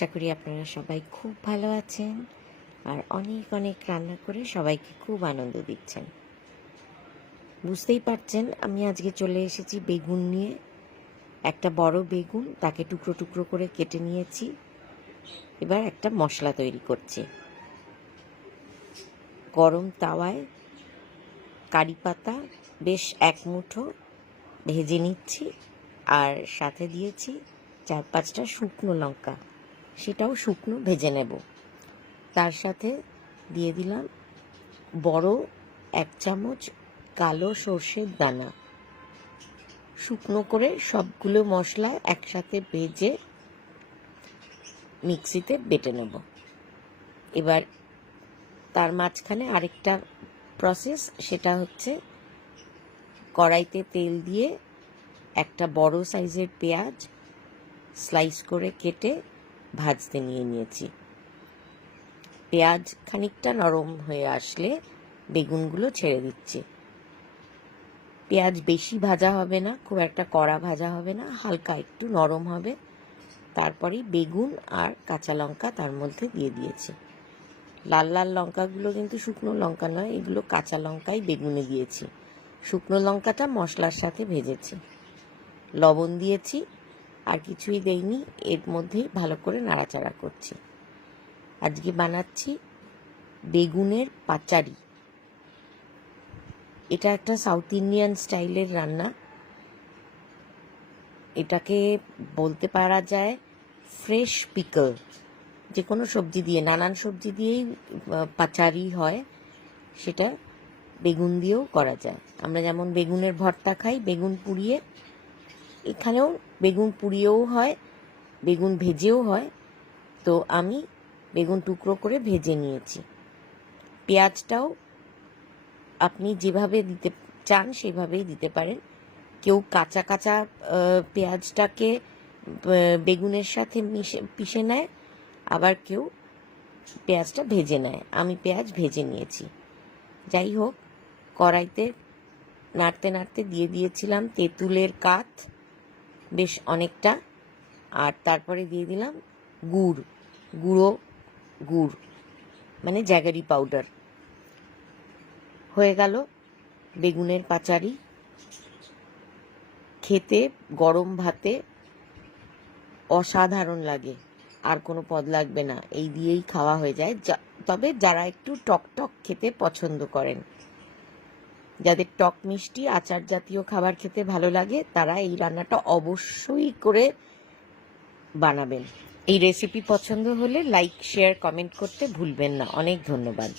আশা করি আপনারা সবাই খুব ভালো আছেন আর অনেক অনেক রান্না করে সবাইকে খুব আনন্দ দিচ্ছেন। বুঝতেই পারছেন আমি আজকে চলে এসেছি বেগুন নিয়ে। একটা বড় বেগুন, তাকে টুকরো টুকরো করে কেটে নিয়েছি। এবার একটা মশলা তৈরি করছি। গরম তাওয়ায় কারি পাতা বেশ এক মুঠো ভেজে নিচ্ছি, আর সাথে দিয়েছি 4-5টা শুকনো লঙ্কা, সেটাও শুকনো ভেজে নেব। তার সাথে দিয়ে দিলাম বড় 1 চামচ কালো সর্ষের দানা। শুকনো করে সবগুলো মশলা একসাথে ভেজে মিক্সিতে বেটে নেব। এবার তার মাঝখানে আরেকটা প্রসেস, সেটা হচ্ছে কড়াইতে তেল দিয়ে একটা বড় সাইজের পেঁয়াজ স্লাইস করে কেটে ভাজতে নিয়েছি। পেঁয়াজ খানিকটা নরম হয়ে আসলে বেগুনগুলো ছেড়ে দিচ্ছি। পেঁয়াজ বেশি ভাজা হবে না, খুব একটা কড়া ভাজা হবে না, হালকা একটু নরম হবে। তারপরেই বেগুন আর কাঁচা লঙ্কা তার মধ্যে দিয়ে দিয়েছি। লাল লাল লঙ্কাগুলো কিন্তু শুকনো লঙ্কা নয়, এগুলো কাঁচা লঙ্কাই বেগুনে দিয়েছি। শুকনো লঙ্কাটা মশলার সাথে ভেজেছি, লবণ দিয়েছি, আর কিছুই দেইনি। এর মধ্যেই ভালো করে নাড়াচাড়া করছি। আজকে বানাচ্ছি বেগুনের পাচারি। এটা একটা সাউথ ইন্ডিয়ান স্টাইলের রান্না। এটাকে বলতে পারা যায় ফ্রেশ পিকল। যে কোনো সবজি দিয়ে, নানান সবজি দিয়েই পাচারি হয়, সেটা বেগুন দিয়েও করা যায়। আমরা যেমন বেগুনের ভর্তা খাই বেগুন পুড়িয়ে, এখানেও বেগুন পুড়িয়েও হয়, বেগুন ভেজেও হয়। তো আমি বেগুন টুকরো করে ভেজে নিয়েছি। পেঁয়াজটাও আপনি যেভাবে দিতে চান সেভাবেই দিতে পারেন। কেউ কাঁচা কাঁচা পেঁয়াজটাকে বেগুনের সাথে পিষে নেয়, আবার কেউ পেঁয়াজটা ভেজে নেয়। আমি পেঁয়াজ ভেজে নিয়েছি। যাই হোক, কড়াইতে নাড়তে নাড়তে দিয়ে দিয়েছিলাম তেঁতুলের কাঠ বেশ অনেকটা, আর তারপরে দিয়ে দিলাম গুঁড়ো গুড়, মানে জ্যাগারি পাউডার। হয়ে গেল বেগুনের পাচারি। খেতে গরম ভাতে অসাধারণ লাগে, আর কোনো পদ লাগবে না, এই দিয়েই খাওয়া হয়ে যায়। তবে যারা একটু টক টক খেতে পছন্দ করেন, যাদের টক মিষ্টি আচার জাতীয় খাবার খেতে ভালো লাগে, তারা এই রান্নাটা অবশ্যই করে বানাবেন। এই রেসিপি পছন্দ হলে লাইক, শেয়ার, কমেন্ট করতে ভুলবেন না। অনেক ধন্যবাদ।